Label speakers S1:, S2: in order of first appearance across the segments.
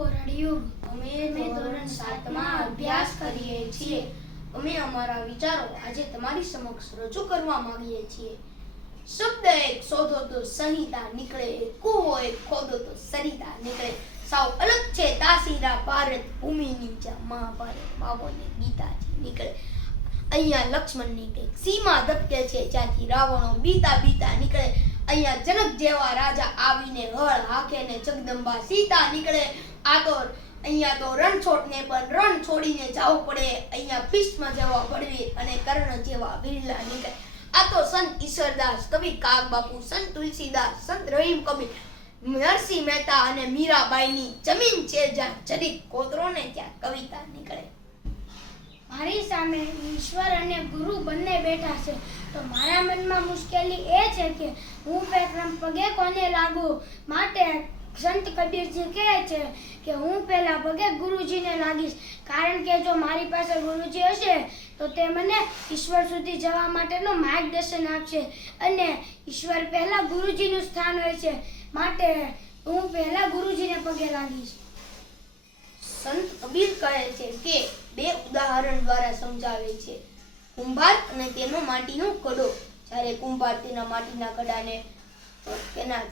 S1: કોરડ યુગ
S2: અમે ધોરણ સાતમાં અભ્યાસ કરીએ છીએ. અમે અમારા વિચારો આજે તમારી સમક્ષ રજૂ કરવા માંગીએ છીએ. શબ્દ એક શોધો તો સંહિતા નીકળે, કુવો એક ખોદો તો સરિતા નીકળે. સાવ અલગ છે તાસીરા ભારત ભૂમિની જ્યાં મહાભારત બાબોને ગીતાજી નીકળે. અહીંયા લક્ષ્મણની કંઈક સીમા ધબકે છે જ્યાંથી રાવણો બીતા બીતા નીકળે. અહીંયા જનક જેવા રાજા આવીને હળ હાકે ને જગદંબા સીતા નીકળે. આ તો અહીંયા તો રણછોડને પણ રણ છોડીને જવું પડે. અહીંયા ભીષ્મ જેવા ભડવી અને કર્ણ જેવા વિરલા નીકળે. આ તો સંત ઈશ્વરદાસ કવિ કાગ બાપુ સંત તુલસીદાસ, સંત રહીમ કવિ નરસિંહ મહેતા અને મીરાબાઈની જમીન છે જ્યાં જરીક કોતરો ને ત્યાં કવિતા નીકળે.
S1: સામે ઈશ્વર અને ગુરુ બંને બેઠા છે. તો મારા મનમાં મુશ્કેલી એ છે કે હું પ્રથમ પગે કોને લાગુ? માટે સંત કબીરજી કહે છે કે હું પહેલા પગે ગુરુજીને લાગીશ. કારણ કે જો મારી પાસે ગુરુજી હશે, તો તે મને ઈશ્વર સુધી જવા માટેનું માર્ગદર્શન આપશે અને ઈશ્વર પહેલા ગુરુજીનું સ્થાન હોય છે. માટે હું પહેલા ગુરુજીને પગે લાગીશ.
S2: સંત કબીર કહે છે કે બે ઉદાહરણ દ્વારા સમજાવે છે. કુંભાર અને તેનો માટીનો કડો. જ્યારે કુંભાર તેના માટીના કડાને તેના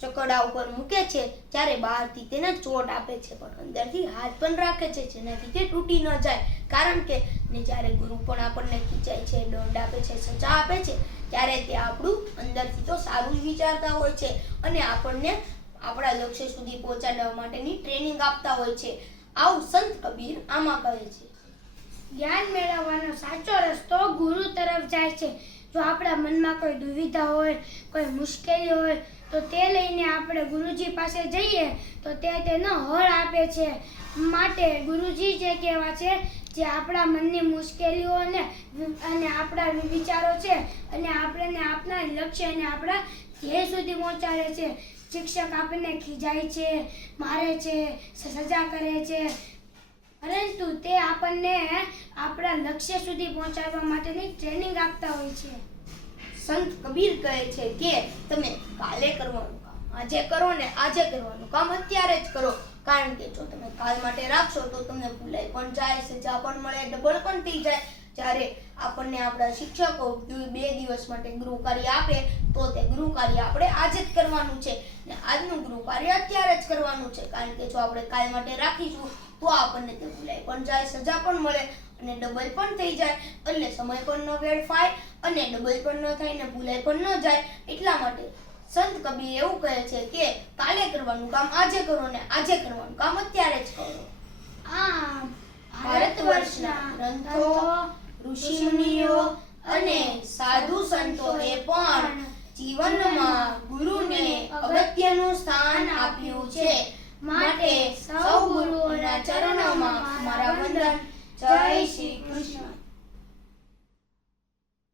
S2: ચકડા ઉપર મૂકે છે, ત્યારે બહારથી તેને ચોટ આપે છે. પણ અંદરથી હાથ પણ રાખે છે, જેનાથી તે તૂટી ન જાય. કારણ કે, ને જ્યારે ગુરુ પણ આપણને ખીચાય છે, દંડ આપે છે, સજા આપે છે, ત્યારે તે આપણું અંદરથી તો સારું જ વિચારતા હોય છે અને આપણને આપણા લક્ષ્ય સુધી પહોંચાડવા માટેની ટ્રેનિંગ આપતા હોય છે. આવું કબીર આમાં કહે છે.
S1: જ્ઞાન મેળવવાનો સાચો રસ્તો ગુરુ તરફ જાય છે. જો આપણા મનમાં કોઈ દુવિધા હોય, કોઈ મુશ્કેલી હોય, તો તે લઈને આપણે ગુરુજી પાસે જઈએ, તો તે તેનો હળ આપે છે. માટે ગુરુજી જે કહેવા છે, જે આપણા મનની મુશ્કેલીઓ અને અને આપણા વિચારો છે, અને આપણને આપણા લક્ષ્યને આપણા ધ્યેય સુધી પહોંચાડે છે. શિક્ષક આપણને ખીજાય છે, મારે છે સજા કરે છે પરંતુ તે આપણને આપણા લક્ષ્ય સુધી પહોંચાડવા માટેની ટ્રેનિંગ આપતા હોય છે.
S2: સંત કબીર કહે છે કે તમે કાલે કરવાનું કામ, આજે કરો ને આજે કરવાનું કામ અત્યારે જ કરો. કારણ કે જો તમે કાલ માટે રાખશો તો તમને ભૂલાઈ પણ જાય, સજા પણ મળે ડબલ પણ થઈ જાય. જ્યારે આપણને આપણા શિક્ષકો બે દિવસ માટે ગૃહ કાર્ય આપે તો તે ગૃહ કાર્ય આપણે આજે જ કરવાનું છે. ને આજનું ગૃહ કાર્ય અત્યારે જ કરવાનું છે. કારણ કે જો આપણે કાલ માટે રાખીશું તો આપણને તે ભૂલાઈ પણ જાય સજા પણ મળે અને ડબલ પણ થઈ જાય. એટલે સમય પણ ન વેડફાય અને ડબલ પણ ન થાય ને ભૂલાઈ પણ ન જાય. એટલા માટે સંત કબીર એવું કહે છે કે કાલે કરવાનું કામ આજે કરો ને આજે કરવાનું કામ અત્યારે જ કરો.
S1: આ
S2: ભારત વર્ષના ગ્રંથો ઋષિમુનિઓ અને સાધુ સંતોએ પણ જીવનમાં ગુરુને અગત્યનું સ્થાન આપ્યું છે. માટે સૌ ગુરુઓના ચરણોમાં મારા વંદન. જય શ્રી કૃષ્ણ.